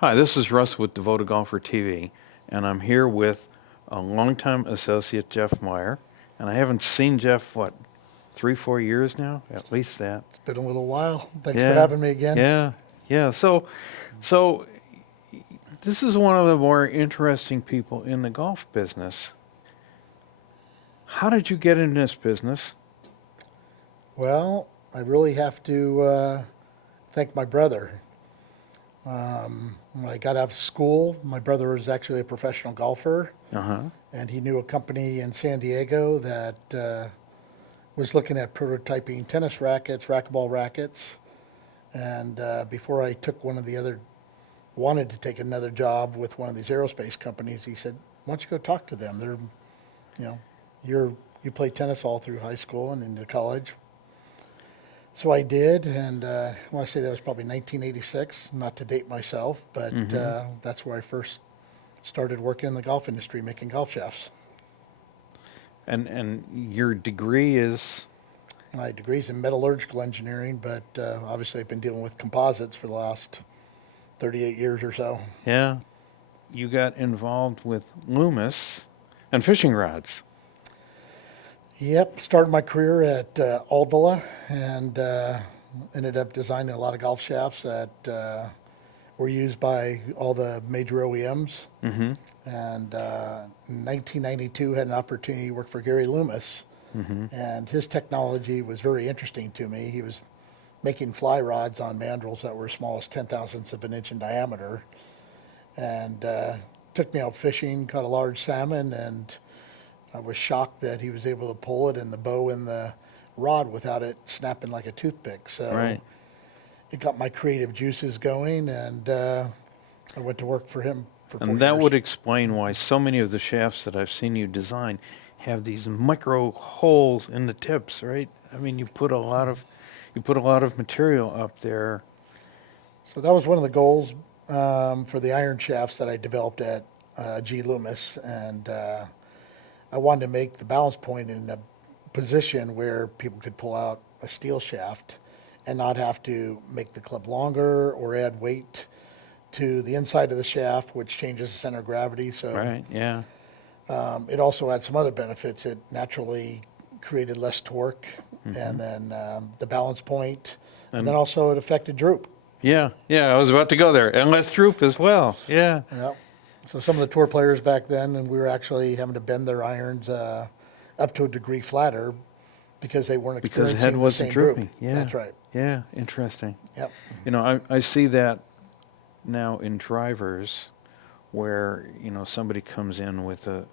Hi, this is Russ with Devoted Golfer TV, and I'm here with a longtime associate, Jeff Meyer. And I haven't seen Jeff, 3, 4 years now? At least that. It's been a little while. Thanks for Yeah, having me again. yeah. So this is one of the more interesting people in the golf business. How did you get in this business? Well, I really have to thank my brother. When I got out of school, my brother was actually a professional golfer, Uh-huh. and he knew a company in San Diego that was looking at prototyping tennis rackets, racquetball rackets. And before I took wanted to take another job with one of these aerospace companies, he said, "Why don't you go talk to them? You know, you played tennis all through high school and into college." So I did, and I want to say that was probably 1986, not to date myself, but that's where I first started working in the golf industry, making golf shafts. And your degree is? My degree's in metallurgical engineering, but obviously I've been dealing with composites for the last 38 years or so. Yeah. You got involved with Loomis and fishing rods. Yep, started my career at Aldala and ended up designing a lot of golf shafts that were used by all the major OEMs. Mm-hmm. And in 1992, had an opportunity to work for Gary Loomis, Mm-hmm. and his technology was very interesting to me. He was making fly rods on mandrels that were as small as 10 thousandths of an inch in diameter, and took me out fishing, caught a large salmon, and I was shocked that he was able to pull it in the bow and the rod without it snapping like a toothpick. So Right. it got my creative juices going, and I went to work for him for 4 And that years. would explain why so many of the shafts that I've seen you design have these micro holes in the tips, right? I mean, you put a lot of material up there. So that was one of the goals for the iron shafts that I developed at G. Loomis, and I wanted to make the balance point in a position where people could pull out a steel shaft and not have to make the club longer or add weight to the inside of the shaft, which changes the center of gravity. So Right, yeah. it also had some other benefits. It naturally created less torque, and then the balance point, and then And also it affected droop. yeah, I was about to go there. And less droop as well. Yeah. Yeah. So some of the tour players back then, and we were actually having to bend their irons up to a degree flatter because they weren't Because the head experiencing the wasn't same droop. drooping. Yeah. That's right. Yeah, interesting. Yep. I see that now in drivers where, somebody comes in with a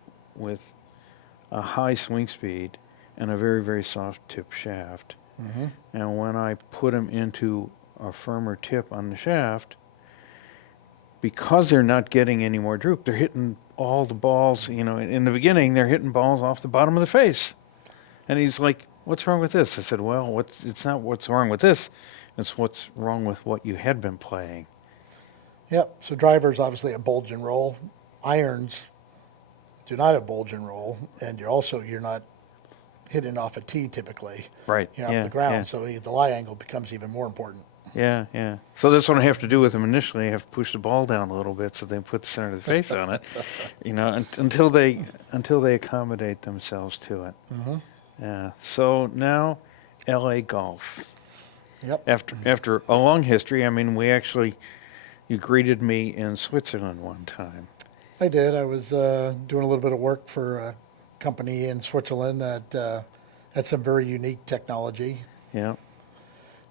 high swing speed and a very, very soft tip shaft. Hmm. And when I put them into a firmer tip on the shaft, because they're not getting any more droop, they're hitting all the balls, in the beginning, they're hitting balls off the bottom of the face. And he's like, "What's wrong with this?" I said, "Well, it's not what's wrong with this, it's what's wrong with what you had been playing." Yep. So drivers obviously a bulge and roll. Irons do not have bulge and roll, and you're not hitting off a tee typically. Right. You're off Yeah. the ground, Yeah. so the lie angle becomes even more important. Yeah. Yeah. So that's what I have to do with them initially. I have to push the ball down a little bit so they put the center of the face on it, until they accommodate themselves to it. Hmm. Yeah. So now, L.A. Golf. Yep. After a long history, I mean, you greeted me in Switzerland one time. I did. I was doing a little bit of work for a company in Switzerland that had some very unique technology. Yeah.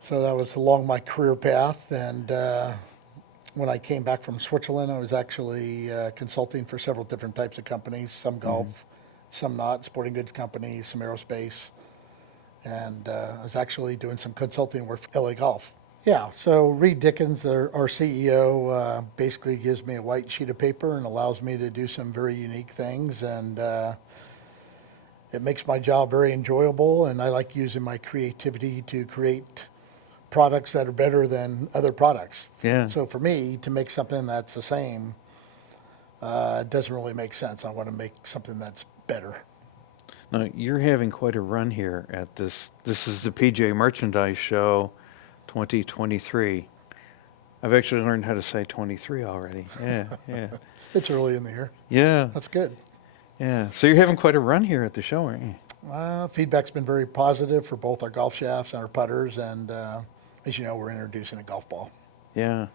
So that was along my career path. And when I came back from Switzerland, I was actually consulting for several different types of companies, some golf, some not, sporting goods companies, some aerospace. And I was actually doing some consulting work for LA Golf. Yeah, so Reed Dickens, our CEO, basically gives me a white sheet of paper and allows me to do some very unique things. And it makes my job very enjoyable. And I like using my creativity to create products that are better than other products. Yeah. So for me, to make something that's the same doesn't really make sense. I want to make something that's better. Now, you're having quite a run here at this. This is the PJ Merchandise Show 2023. I've actually learned how to say 23 already. Yeah, yeah. It's early in the year. Yeah, That's good. yeah. So you're having quite a run here at the show, aren't you? Feedback's been very positive for both our golf shafts and our putters, and as you know, we're introducing a golf ball. Yeah,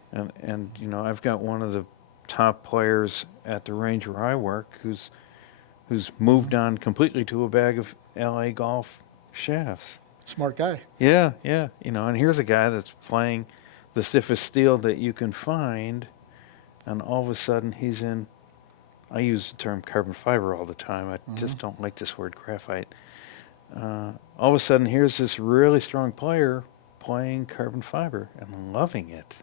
and you know, I've got one of the top players at the range where I work who's moved on completely to a bag of LA golf shafts. Smart guy. Yeah, yeah. You know, and here's a guy that's playing the stiffest steel that you can find, and all of a sudden he's in. I use the term carbon fiber all the time. I just don't like this word graphite. All of a sudden, here's this really strong player playing carbon fiber and loving it.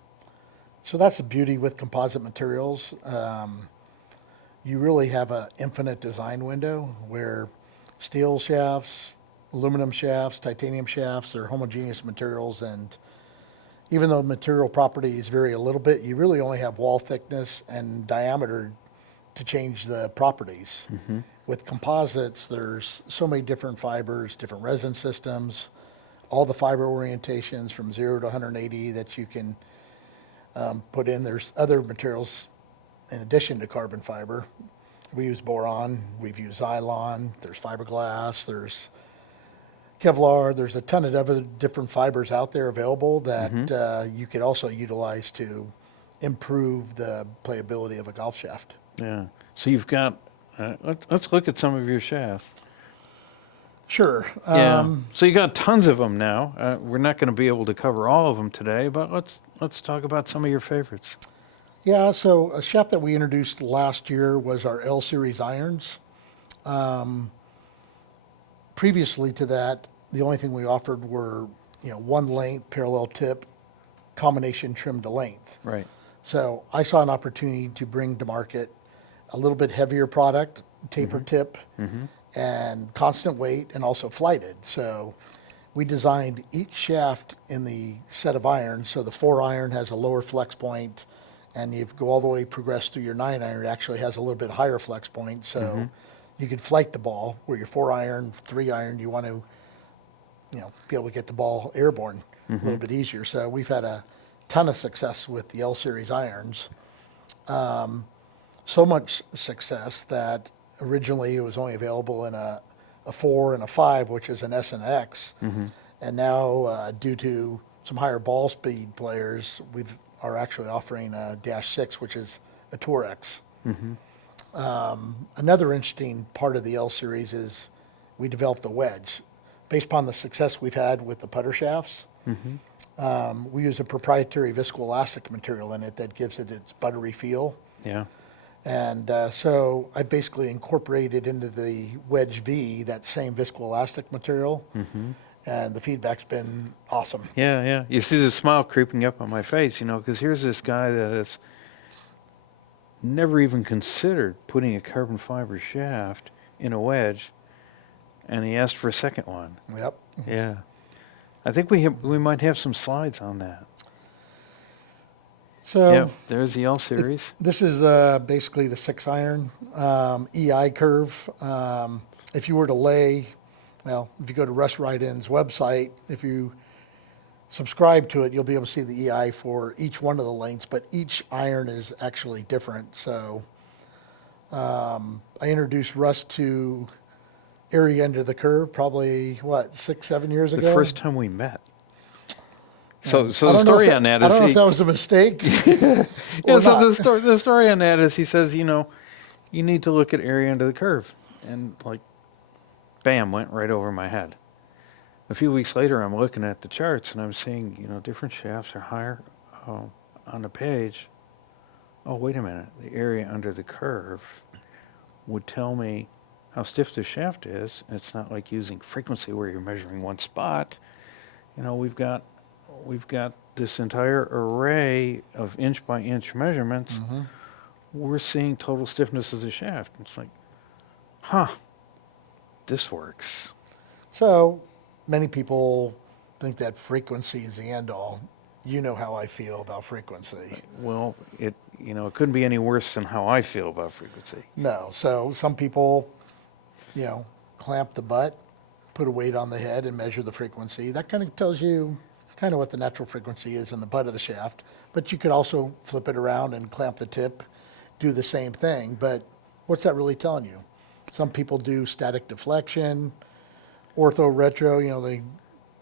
So that's the beauty with composite materials. You really have an infinite design window where steel shafts, aluminum shafts, titanium shafts are homogeneous materials, and even though material properties vary a little bit, you really only have wall thickness and diameter to change the properties. With composites, there's so many different fibers, different resin systems, all the fiber orientations from 0 to 180 that you can put in. There's other materials in addition to carbon fiber. We use boron, we've used Xylon, there's fiberglass, there's Kevlar, there's a ton of other different fibers out there available that you could also utilize to improve the playability of a golf shaft. Yeah. So you've got. Let's look at some of your shafts. Sure. Yeah. So you got tons of them now. We're not going to be able to cover all of them today, but let's talk about some of your favorites. Yeah, so a shaft that we introduced last year was our L series irons. Previously to that, the only thing we offered were, one length, parallel tip, combination trim to length. Right. So I saw an opportunity to bring to market a little bit heavier product, taper tip, and constant weight, and also flighted. So we designed each shaft in the set of irons. So the 4-iron has a lower flex point, and you go all the way progress through your 9-iron, it actually has a little bit higher flex point. So you could flight the ball, where your 4-iron, 3-iron, you want to be able to get the ball airborne a little bit easier. So we've had a ton of success with the L series irons. So much success that originally it was only available in a 4 and a 5, which is an S and X. And now, due to some higher ball speed players, are actually offering a Dash 6, which is a Tour X. Another interesting part of the L series is we developed a wedge. Based upon the success we've had with the putter shafts, we use a proprietary viscoelastic material in it that gives it its buttery feel. Yeah. And so I basically incorporated into the Wedge V that same viscoelastic material, and the feedback's been awesome. Yeah, yeah. You see the smile creeping up on my face, because here's this guy that has never even considered putting a carbon fiber shaft in a wedge, and he asked for a second one. Yep. Yeah. I think we might have some slides on that. So Yep, there's the L series. this is basically the 6-iron EI curve. If you were to lay, if you go to Russ Ride-In's website, if you subscribe to it, you'll be able to see the EI for each one of the lengths, but each iron is actually different. So I introduced Russ to area under the curve probably, 6, 7 years ago? The first time we met. So I the don't know if story that- on that I is don't know if that was a mistake. yeah. or So not. the story on that is he says, you need to look at area under the curve, and bam, went right over my head. A few weeks later, I'm looking at the charts and I'm seeing, different shafts are higher on the page. Oh, wait a minute, the area under the curve would tell me how stiff the shaft is. It's not like using frequency where you're measuring one spot. We've got this entire array of inch by inch measurements. We're seeing total stiffness of the shaft. It's like, this works. So many people think that frequency is the end all. You know how I feel about frequency. Well, it couldn't be any worse than how I feel about frequency. No. So some people, clamp the butt, put a weight on the head and measure the frequency. That kind of tells you kind of what the natural frequency is in the butt of the shaft. But you could also flip it around and clamp the tip, do the same thing. But what's that really telling you? Some people do static deflection, ortho, retro, they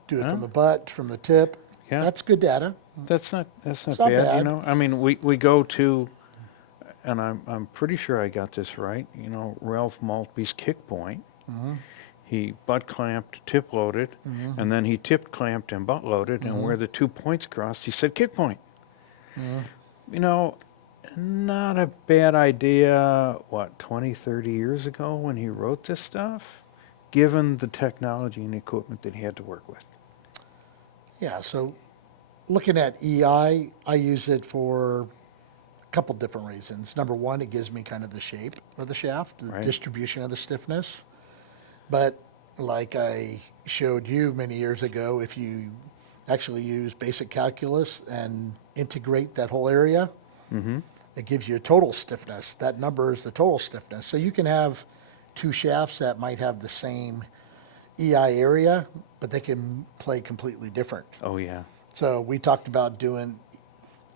do it Huh? from the butt, from the tip. Yeah. That's good data. That's not It's bad, not you bad. know. I mean, we go to, and I'm pretty sure I got this right. You know, Ralph Maltby's kick point. Mm-hmm. He butt clamped, tip loaded, Mm-hmm. and then he tip clamped and butt loaded, and Mm-hmm. where the 2 points crossed, he said kick point. Mm-hmm. You know, not a bad idea. What, 20, 30 years ago when he wrote this stuff, given the technology and equipment that he had to work with. Yeah, so looking at EI, I use it for a couple different reasons. Number one, it gives me kind of the shape of the shaft, the Right. distribution of the stiffness. But like I showed you many years ago, if you actually use basic calculus and integrate that whole area, Mm-hmm. it gives you a total stiffness. That number is the total stiffness. So you can have two shafts that might have the same EI area, but they can play completely different. Oh yeah. So we talked about doing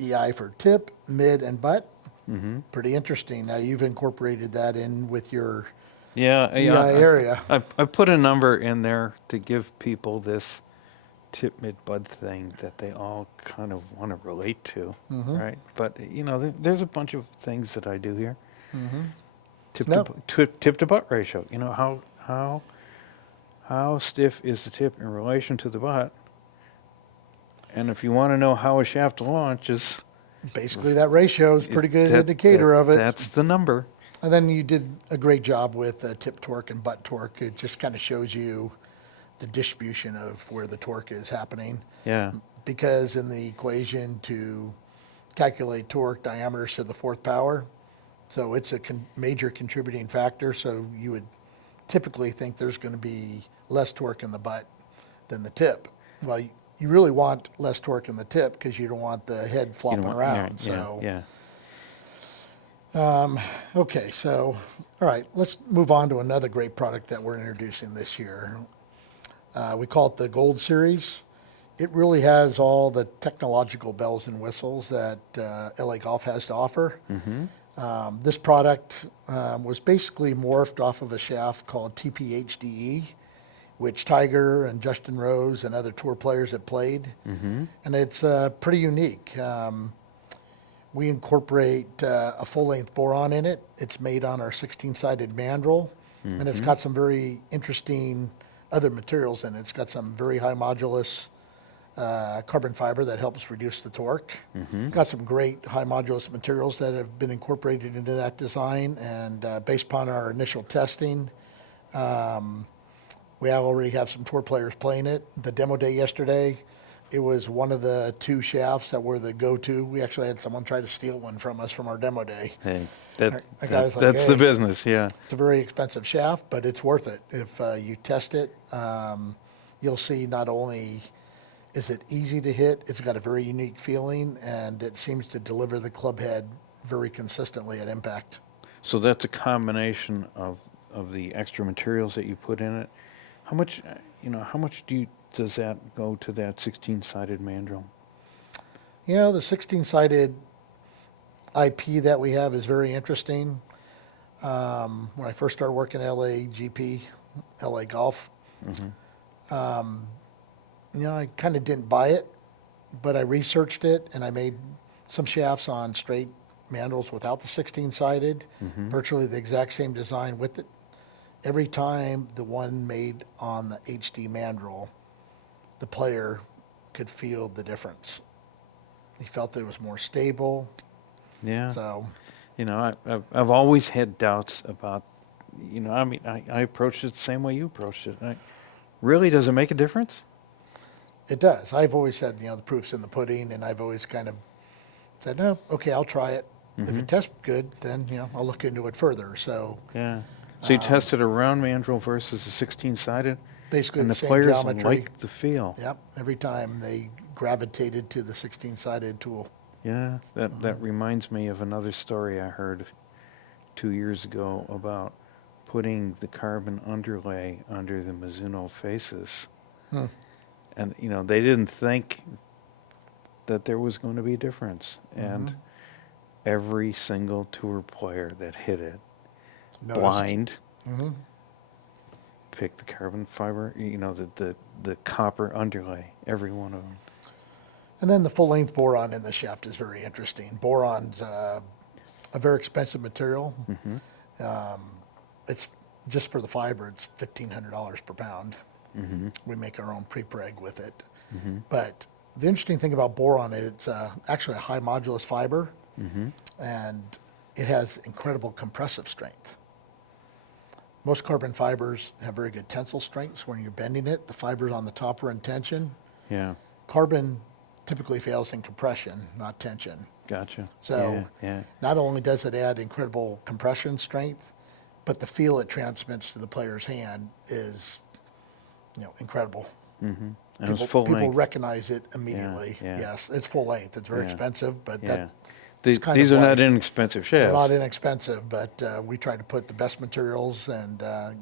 EI for tip, mid, and butt. Mm-hmm. Pretty interesting. Now you've incorporated that in with your Yeah, EI area. I put a number in there to give people this tip mid bud thing that they all kind of want to relate to, Mm-hmm. right? But you know, there's a bunch of things that I do here. Mm-hmm. Tip No. tip to butt ratio. You know how stiff is the tip in relation to the butt? And if you want to know how a shaft launches, Basically, that ratio is a pretty good that- indicator of it. That's the number. And then you did a great job with tip torque and butt torque. It just kind of shows you the distribution of where the torque is happening. Yeah. Because in the equation to calculate torque, diameters to the fourth power, so it's a major contributing factor. So you would typically think there's going to be less torque in the butt than the tip. Well, you really want less torque in the tip because you don't want the head You flopping know what? around. Yeah, So. yeah. Okay, so, all right, let's move on to another great product that we're introducing this year. We call it the Gold Series. It really has all the technological bells and whistles that LA Golf has to offer. Mm-hmm. This product was basically morphed off of a shaft called TPHDE, which Tiger and Justin Rose and other tour players have played. Mm-hmm. And it's pretty unique. We incorporate a full-length boron in it. It's made on our 16-sided mandrel, and it's got some very interesting other materials in it. It's got some very high modulus carbon fiber that helps reduce the torque. Mm-hmm. Got some great high modulus materials that have been incorporated into that design, and based upon our initial testing, we already have some tour players playing it. The demo day yesterday, it was one of the two shafts that were the go-to. We actually had someone try to steal one from us from our demo day. Hey, That guy's like, that's the "Hey." business, yeah. It's a very expensive shaft, but it's worth it. If you test it, you'll see not only is it easy to hit, it's got a very unique feeling, and it seems to deliver the club head very consistently at impact. So that's a combination of the extra materials that you put in it. How much, how much does that go to that 16-sided mandrel? You know, the 16-sided IP that we have is very interesting. When I first started working at LA Golf, Mm-hmm. I kind of didn't buy it, but I researched it and I made some shafts on straight mandrels without the 16-sided, Mm-hmm. virtually the exact same design with it. Every time the one made on the HD mandrel, the player could feel the difference. He felt that it was more stable. Yeah. So, I've always had doubts about, I approached it the same way you approached it. Really, does it make a difference? it does. I've always said, the proof's in the pudding, and I've always kind of said, no, okay, I'll try it. If Mm-hmm. it tests good, then, I'll look into it further. So Yeah. So you tested a round mandrel versus a 16-sided, basically and the the same players geometry. liked the feel. Yep. Every time they gravitated to the 16-sided tool. Yeah, that reminds me of another story I heard 2 years ago about putting the carbon underlay under the Mizuno faces. Hmm. And, they didn't think that there was going to be a difference. And every single tour player that hit it, Noticed. blind, Mm-hmm. picked the carbon fiber, the copper underlay, every one of them. And then the full-length boron in the shaft is very interesting. Boron's a very expensive material. It's just for the fiber, it's $1,500 per pound. We make our own pre-preg with it. But the interesting thing about boron, it's actually a high modulus fiber, and it has incredible compressive strength. Most carbon fibers have very good tensile strength, so when you're bending it, the fibers on the top are in tension. Yeah, Carbon typically fails in compression, not tension. gotcha. So yeah. not only does it add incredible compression strength, but the feel it transmits to the player's hand is, incredible. And it was full People length. recognize it immediately. yeah. Yes, it's full length. It's very Yeah. expensive, but Yeah. that's kind These of are why not inexpensive they're not shafts. inexpensive. But we try to put the best materials and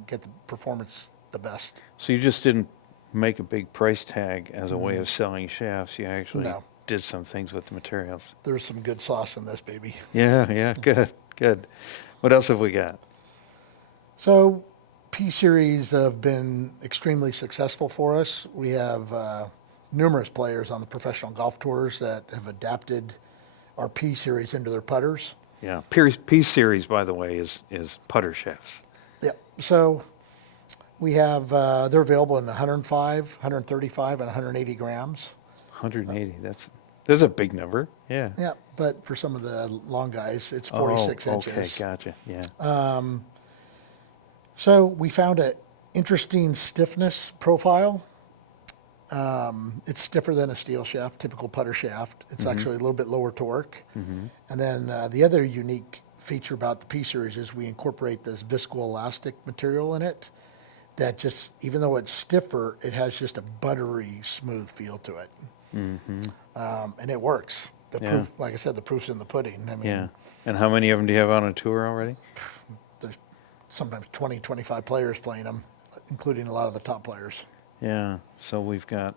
get the performance the best. So you just didn't make a big price tag as a way of selling shafts. You actually No. did some things with the materials. There's some good sauce in this baby. Yeah, good. What else have we got? So P-Series have been extremely successful for us. We have numerous players on the professional golf tours that have adapted our P-Series into their putters. Yeah, P series, by the way, is putter shafts. Yep. So we have, they're available in 105, 135, and 180 grams. 180. That's a big number. Yeah. Yeah, but for some of the long guys, it's 46 inches. Okay, gotcha. Yeah. So we found an interesting stiffness profile. It's stiffer than a steel shaft, typical putter shaft. It's actually a little bit lower torque. And then the other unique feature about the P-Series is we incorporate this viscoelastic material in it that just, even though it's stiffer, it has just a buttery smooth feel to it. And it works. The Yeah. proof, like I said, the proof's in the pudding. I mean, Yeah. And how many of them do you have on a tour already? there's sometimes 20, 25 players playing them, including a lot of the top players. Yeah. So we've got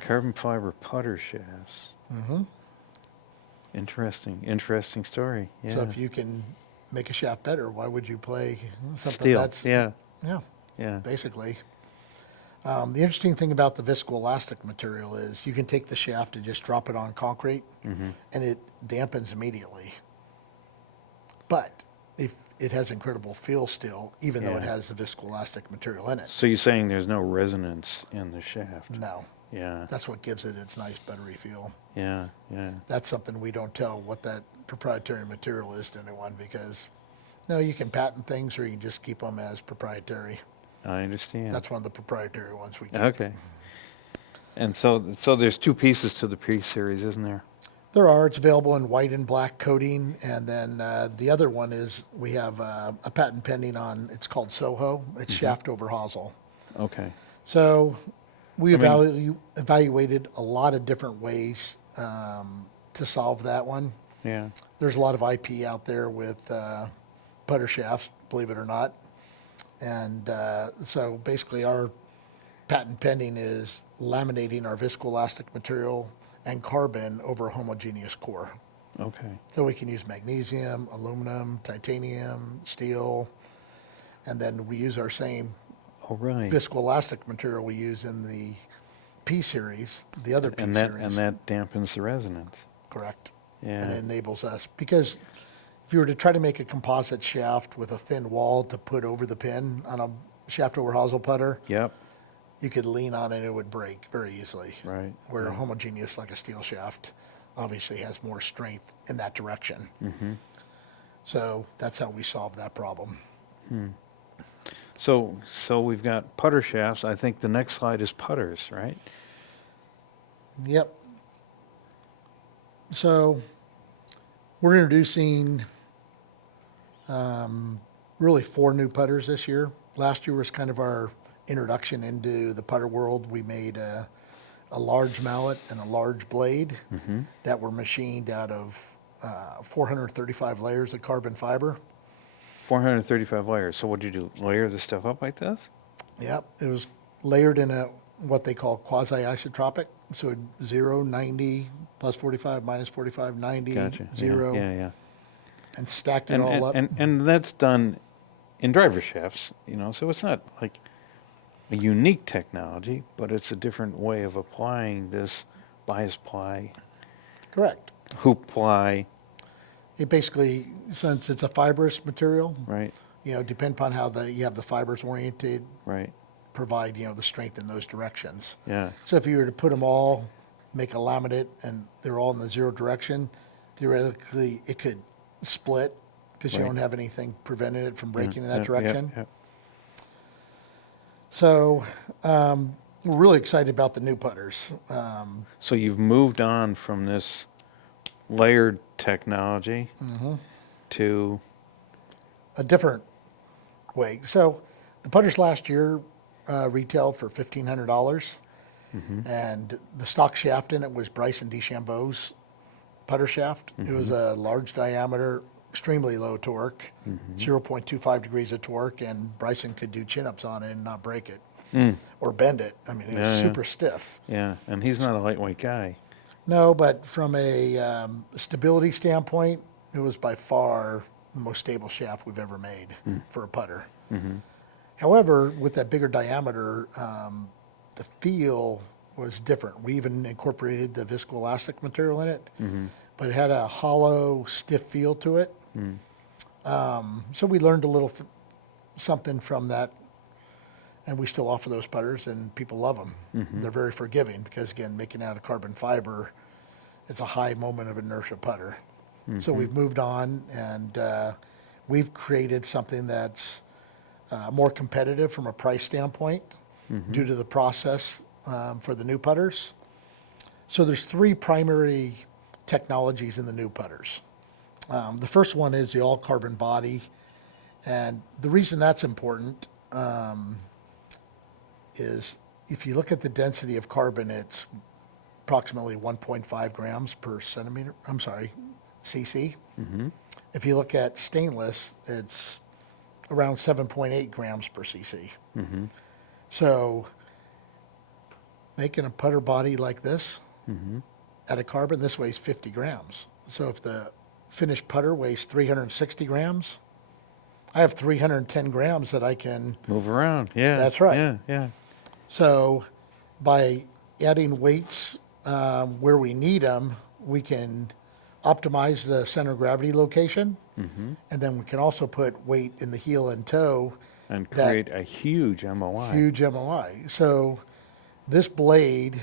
carbon fiber putter shafts. Interesting story. Yeah. So if you can make a shaft better, why would you play something Steel. that's, Yeah. yeah, basically. The interesting thing about the viscoelastic material is you can take the shaft and just drop it on concrete and it dampens immediately. But if it has incredible feel still, even though it Yeah. has the viscoelastic material in it. So you're saying there's no resonance in the shaft? No, Yeah. that's what gives it its nice buttery feel. Yeah. That's something we don't tell what that proprietary material is to anyone because, no, you can patent things or you can just keep them as proprietary. I understand. That's one of the proprietary ones we keep. Okay. And so there's two pieces to the P-Series, isn't there? There are. It's available in white and black coating. And then the other one is we have a patent pending on, it's called Soho. It's shaft over hosel. Okay. So we I mean- evaluated a lot of different ways to solve that one. Yeah. There's a lot of IP out there with putter shafts, believe it or not. And so basically our patent pending is laminating our viscoelastic material and carbon over a homogeneous core. Okay. So we can use magnesium, aluminum, titanium, steel, and then we use our same All right. viscoelastic material we use in the P-Series, the other And P-Series. that dampens the resonance. Correct. Yeah. And it enables us, because if you were to try to make a composite shaft with a thin wall to put over the pin on a shaft over hosel putter, Yep. you could lean on it and it would break very easily. Right. Where a homogeneous like a steel shaft obviously has more strength in that direction. So that's how we solve that problem. So we've got putter shafts. I think the next slide is putters, right? Yep. So we're introducing really 4 new putters this year. Last year was kind of our introduction into the putter world. We made a large mallet and a large blade that were machined out of 435 layers of carbon fiber. 435 layers. So what do you do? Layer the stuff up like this? Yep, it was layered in a what they call quasi-isotropic. So 0, 90, plus 45, minus 45, 90, Gotcha. 0, Yeah. and stacked it And, all up. and that's done in driver shafts, so it's not like a unique technology, but it's a different way of applying this bias ply, Correct. hoop ply, It basically, since it's a fibrous material, right? depend upon how you have the fibers oriented, Right. provide, the strength in those directions. Yeah. So if you were to put them all, make a laminate, and they're all in the 0 direction, theoretically, it could split because you Right. don't have anything preventing it from breaking in that Yeah, direction. yeah. So we're really excited about the new putters. So you've moved on from this layered technology to, A different way. So the putters last year retailed for $1,500, and the stock shaft in it was Bryson DeChambeau's putter shaft. It was a large diameter, extremely low torque, 0.25 degrees of torque, and Bryson could do chin-ups on it and not break it or bend it. I mean, it was Yeah, yeah. super stiff. yeah, and he's not a lightweight guy. No, but from a stability standpoint, it was by far the most stable shaft we've ever made for a putter. However, with that bigger diameter, the feel was different. We even incorporated the viscoelastic material in it, but it had a hollow, stiff feel to it. So we learned a little something from that, and we still offer those putters, and people love them. They're very forgiving because, again, making out of carbon fiber, it's a high moment of inertia putter. So we've moved on, and we've created something that's more competitive from a price standpoint due to the process for the new putters. So there's 3 primary technologies in the new putters. The first one is the all-carbon body, and the reason that's important is if you look at the density of carbon, it's approximately 1.5 grams per centimeter, cc. If you look at stainless, it's around 7.8 grams per cc. So making a putter body like this out of carbon, this weighs 50 grams. So if the finished putter weighs 360 grams, I have 310 grams that I can. Move around. Yeah. That's right. Yeah. So by adding weights where we need them, we can optimize the center of gravity location, and then we can also put weight in the heel and toe. And that create a huge MOI. huge MOI. So this blade,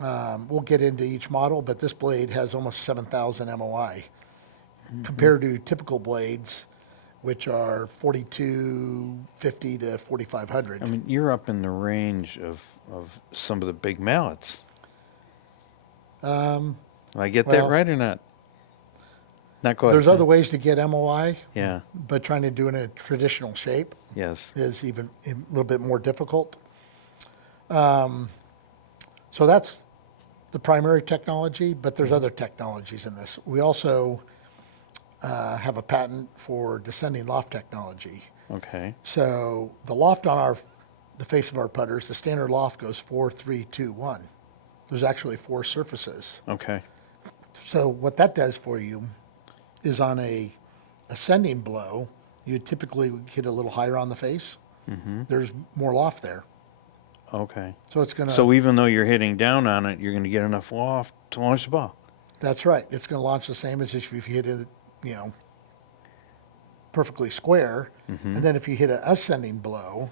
we'll get into each model, but this blade has almost 7,000 MOI compared to typical blades, which are 4,250 to 4,500. I mean, you're up in the range of some of the big mallets. Did I get that well, right or not? Not quite. There's other ways to get MOI, Yeah. but trying to do it in a traditional shape Yes. is even a little bit more difficult. So that's the primary technology, but there's other technologies in this. We also have a patent for descending loft technology. Okay. So the loft on the face of our putters, the standard loft goes 4, 3, 2, 1. There's actually 4 surfaces. Okay. So what that does for you is on a ascending blow, you typically would hit a little higher on the face. There's more loft there. Okay. So it's going to. So even though you're hitting down on it, you're going to get enough loft to launch the ball. That's right. It's going to launch the same as if you hit it, perfectly square. And then if you hit an ascending blow,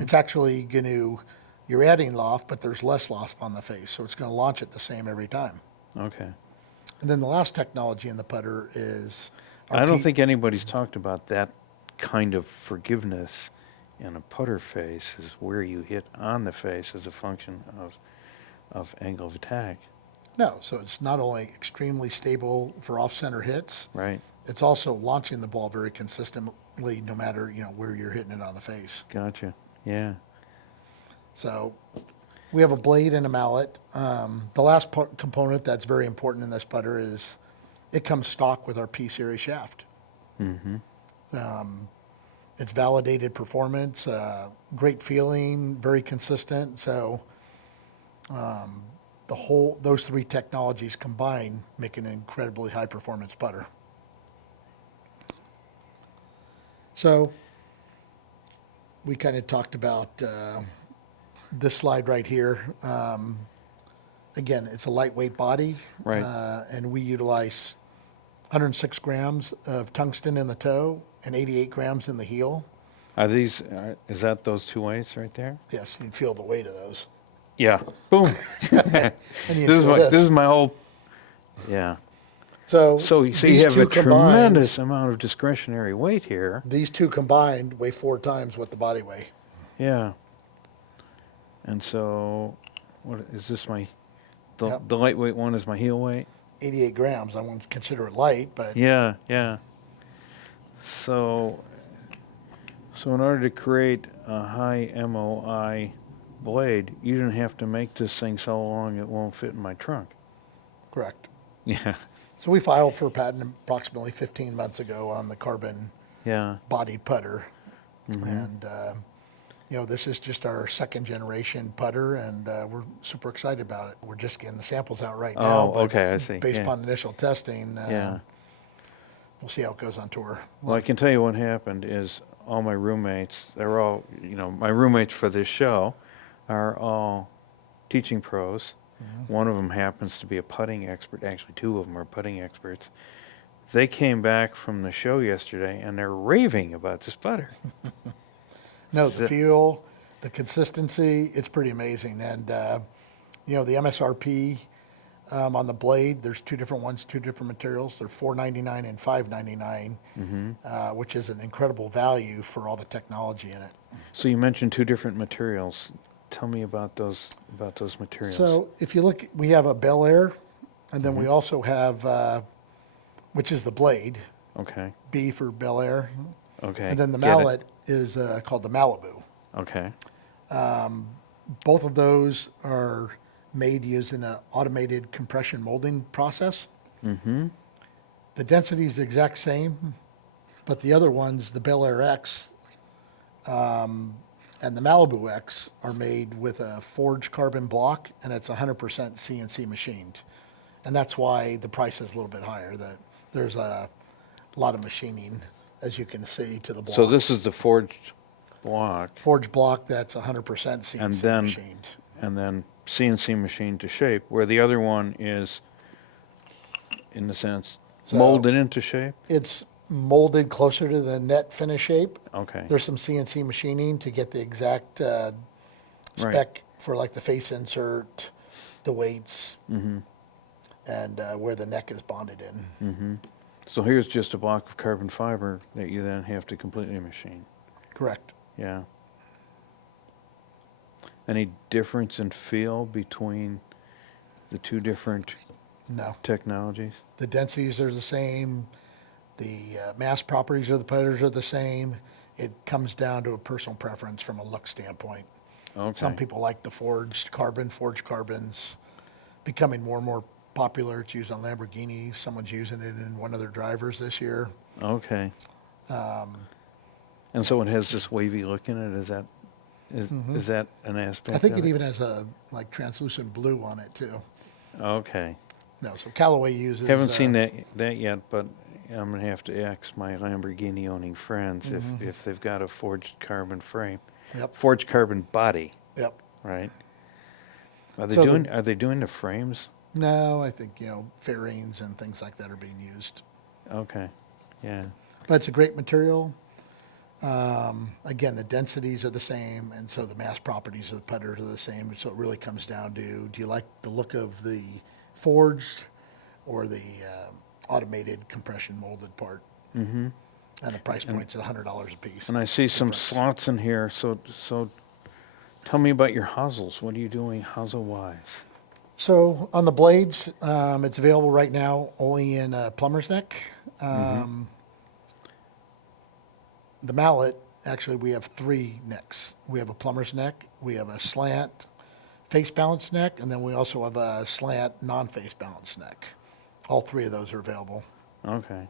it's actually going to, you're adding loft, but there's less loft on the face. So it's going to launch it the same every time. Okay. And then the last technology in the putter is. I don't think anybody's talked about that kind of forgiveness in a putter face, is where you hit on the face as a function of angle of attack. No, so it's not only extremely stable for off-center hits, Right. it's also launching the ball very consistently, no matter where you're hitting it on the face. Gotcha. Yeah. So we have a blade and a mallet. The last component that's very important in this putter is it comes stock with our P-series shaft. It's validated performance, great feeling, very consistent. So those three technologies combined make an incredibly high performance putter. So we kind of talked about this slide right here. Again, it's a lightweight body, Right. and we utilize 106 grams of tungsten in the toe and 88 grams in the heel. Is that those two weights right there? Yes, you'd feel the weight of those. Yeah. Boom. And you'd This is feel this is my whole, yeah. So, So you these have two a combined, tremendous amount of discretionary weight here. these two combined weigh 4 times what the body weigh. Yeah. And so, what is this? Yep. The lightweight one is my heel weight. 88 grams. I won't consider it light, but Yeah, yeah. So in order to create a high MOI blade, you didn't have to make this thing so long it won't fit in my trunk. correct. Yeah, So we filed for a patent approximately 15 months ago on the carbon yeah. body putter. Mm-hmm. And, this is just our second generation putter, and we're super excited about it. We're just getting the samples out right now. Oh, but okay, I see. Based Yeah. upon initial testing, Yeah. we'll see how it goes on tour. Well, I can tell you what happened is all my roommates, they're all, my roommates for this show are all teaching pros. Mm-hmm. One of them happens to be a putting expert. Actually, two of them are putting experts. They came back from the show yesterday and they're raving about this putter. No, the feel, the consistency, it's pretty amazing. And, the MSRP on the blade, there's two different ones, two different materials. They're $4.99 and $5.99, which is an incredible value for all the technology in it. So you mentioned two different materials. Tell me about those materials. So if you look, we have a Bel Air, and then we also have, which is the blade, Okay. B for Bel Air. Okay. And then the Get it. mallet is called the Malibu. Okay. Both of those are made using an automated compression molding process. Mm-hmm. The density is the exact same, but the other ones, the Bel Air X and the Malibu X, are made with a forged carbon block, and it's 100% CNC machined. And that's why the price is a little bit higher. There's a lot of machining, as you can see, to the block. So this is the forged block, Forged block that's 100% CNC and then machined. CNC machined to shape, where the other one is, in a sense, So- molded into shape. It's molded closer to the net finish shape. Okay. There's some CNC machining to get the exact spec for like the face insert, the weights, and where the neck is bonded in. So here's just a block of carbon fiber that you then have to completely machine. Correct. Yeah. Any difference in feel between the two different No. technologies? The densities are the same. The mass properties of the putters are the same. It comes down to a personal preference from a look standpoint. Okay. Some people like the forged carbons becoming more and more popular. It's used on Lamborghinis. Someone's using it in one of their drivers this year. Okay. And so it has this wavy look in it. Is that an aspect? I think of it even has a like translucent blue on it too. Okay. No, so Callaway uses. Haven't seen that yet, but I'm gonna have to ask my Lamborghini owning friends if they've got a forged carbon frame, Yep. forged carbon body, Yep. right? Are they So doing the frames? No, I think fairings and things like that are being used. Okay. Yeah. But it's a great material. Again, the densities are the same, and so the mass properties of the putters are the same. So it really comes down to, do you like the look of the forged or the automated compression molded part? Mm-hmm. And the price point's $100 a piece. And I see some Difference. slots in here. So tell me about your hosels. What are you doing hosel-wise? So on the blades, it's available right now only in plumber's neck. The mallet, actually, we have 3 necks. We have a plumber's neck, we have a slant face balance neck, and then we also have a slant non-face balance neck. All 3 of those are available. Okay.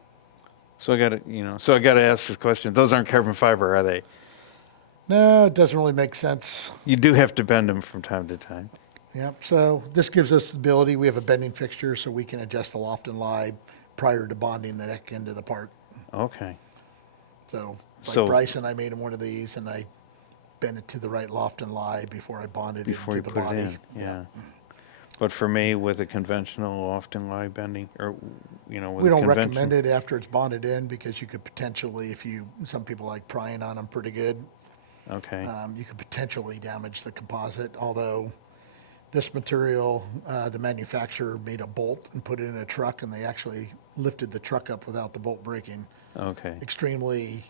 So I got to ask this question. Those aren't carbon fiber, are they? No, it doesn't really make sense. You do have to bend them from time to time. Yep. So this gives us the ability. We have a bending fixture, so we can adjust the loft and lie prior to bonding the neck into the part. Okay. So, like So- Bryson, I made him one of these, and I bent it to the right loft and lie before I bonded Before it you to the put body. it in, yeah. But for me, with a conventional loft and lie bending, or with We a don't conventional, recommend it after it's bonded in because you could potentially, some people like prying on them pretty good, Okay. you could potentially damage the composite. Although this material, the manufacturer made a bolt and put it in a truck, and they actually lifted the truck up without the bolt breaking. Okay. Extremely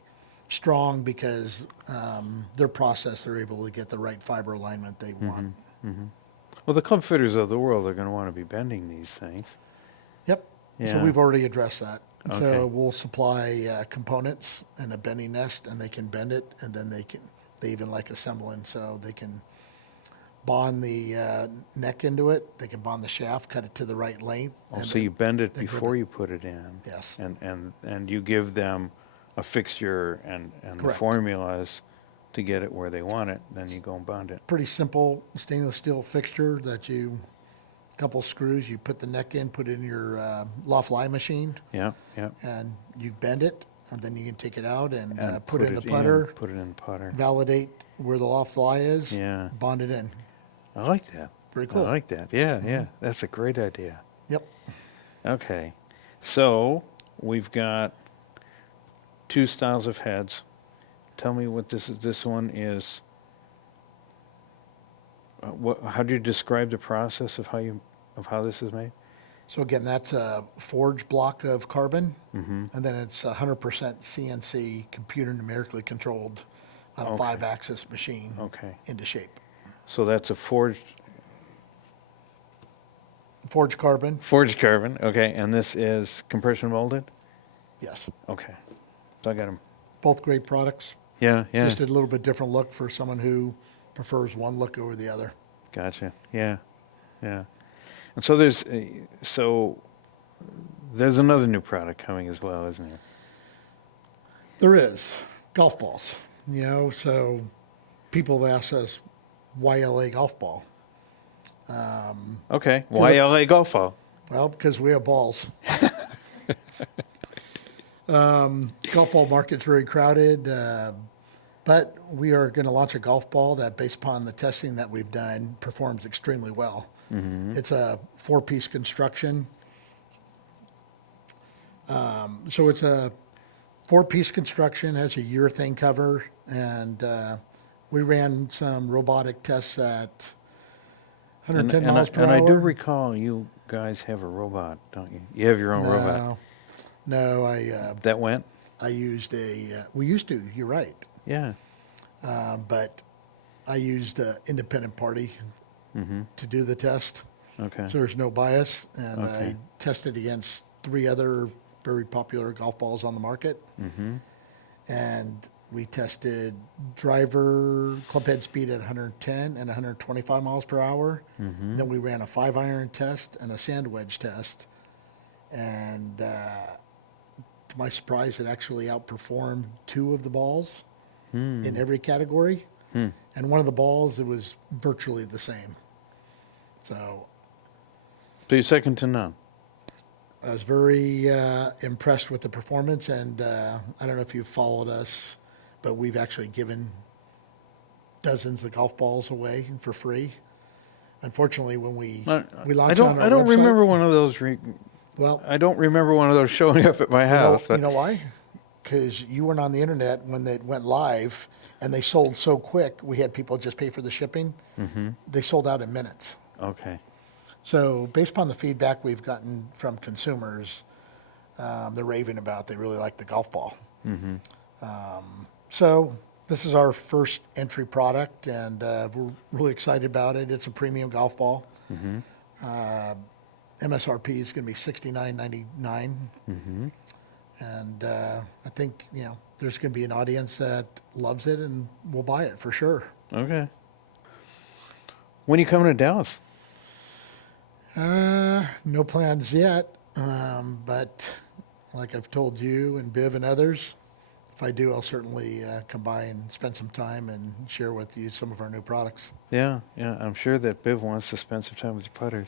strong because their process, they're able to get the right fiber alignment they want. Well, the club fitters of the world are going to want to be bending these things. Yep. So Yeah. we've already addressed that. Okay. So we'll supply components and a bending nest, and they can bend it, and then they even like assembling, so they can bond the neck into it. They can bond the shaft, cut it to the right length. Oh, and so then you bend it they grip before it. you put it in. Yes. And you give them a fixture and the Correct. formulas to get it where they want it. Then you go and bond it. Pretty simple stainless steel fixture that couple screws, you put the neck in, put it in your loft lie machine, Yeah. Yeah. and you bend it, and then you can take it out and, And put it in the putter, Put it in the putter. validate where the loft lie is, Yeah. bond it in. I like that. Pretty cool. I like that. Yeah. Yeah. That's a great idea. Yep. Okay. So we've got two styles of heads. Tell me what this is. This one is. How do you describe the process of how this is made? So again, that's a forged block of carbon, Mm-hmm. and then it's 100% CNC, computer numerically controlled on a Okay. 5-axis machine Okay. into shape. So that's a Forged carbon, forged carbon. Okay, and this is compression molded. yes. Okay, so I got them. Both great products. Yeah. Yeah. Just a little bit different look for someone who prefers one look over the other. Gotcha. Yeah. Yeah. And so there's another new product coming as well, isn't there? There is golf balls, so people have asked us, why LA golf ball? Okay. Why LA golf ball? Well, because we have balls. Golf ball market's very crowded, but we are going to launch a golf ball that, based upon the testing that we've done, performs extremely well. It's a 4-piece construction. So it's a 4-piece construction, has a urethane cover, and we ran some robotic tests at 110 miles per and hour. I do recall you guys have a robot, don't you? You have your own robot. No, I That went? used we used to, you're right. Yeah. But I used an independent party Mm-hmm. to do the test. Okay. So there's no bias. And Okay. I tested against 3 other very popular golf balls on the market. Mm-hmm. And we tested driver club head speed at 110 and 125 miles per hour. Mm-hmm. Then we ran a 5-iron test and a sand wedge test. And to my surprise, it actually outperformed 2 of the balls in every category. And one of the balls, it was virtually the same. So So you're second to none. I was very impressed with the performance, and I don't know if you've followed us, but we've actually given dozens of golf balls away for free. Unfortunately, when we launched on our I don't website, remember one of those. well, I don't remember one of those showing up at my house. you know why? Because you weren't on the internet when it went live, and they sold so quick. We had people just pay for the shipping. Mm-hmm. They sold out in minutes. Okay. So based upon the feedback we've gotten from consumers, they're raving about. They really like the golf ball. Mm-hmm. So this is our first entry product, and we're really excited about it. It's a premium golf ball. Mm-hmm. MSRP is going to be $69.99, Mm-hmm. and I think there's going to be an audience that loves it and will buy it for sure. Okay. When are you coming to Dallas? No plans yet, but like I've told you and Biv and others, if I do, I'll certainly come by and spend some time and share with you some of our new products. Yeah, yeah. I'm sure that Biv wants to spend some time with your putters.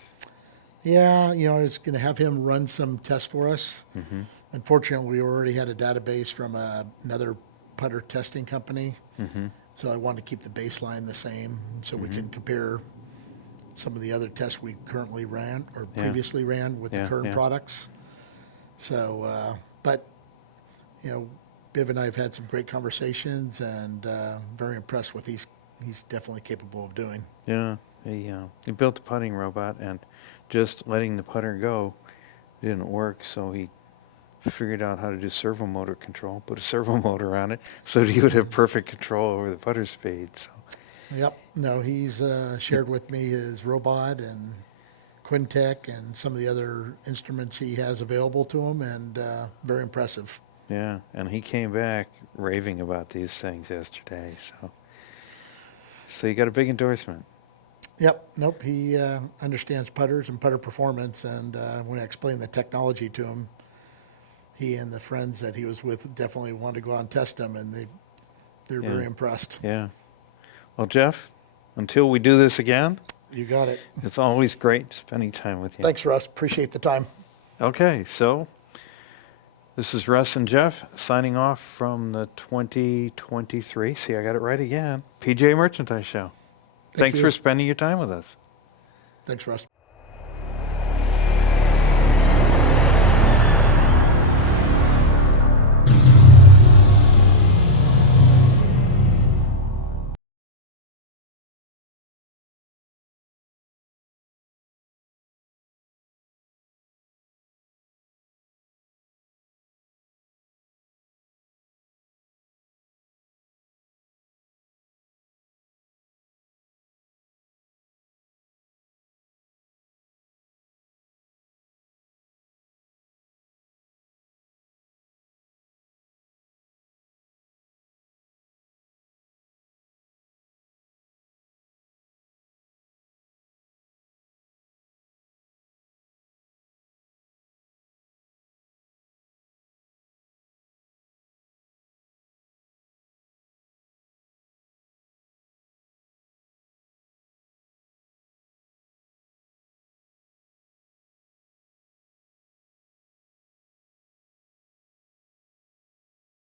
Yeah, I was going to have him run some tests for us. Mm-hmm. Unfortunately, we already had a database from another putter testing company, Mm-hmm. so I wanted to keep the baseline the same so we can compare some of the other tests we currently ran or Yeah. previously ran with the Yeah, current yeah. products. So, but, Biv and I have had some great conversations and very impressed with he's definitely capable of doing. Yeah. He built a putting robot, and just letting the putter go didn't work, so he figured out how to do servo motor control, put a servo motor on it so that he would have perfect control over the putter speed. So Yep. No, he's shared with me his robot and Quintech and some of the other instruments he has available to him, and very impressive. yeah, and he came back raving about these things yesterday. So you got a big endorsement. Yep. Nope. He understands putters and putter performance, and when I explained the technology to him, he and the friends that he was with definitely wanted to go out and test them, and they're Yeah. very impressed. Yeah. Well, Jeff, until we do this again, You got it. it's always great spending time with you. Thanks, Russ. Appreciate the time. Okay, so this is Russ and Jeff signing off from the 2023. See, I got it right again. PJ Merchandise Show. Thanks you. for spending your time with us. Thanks, Russ.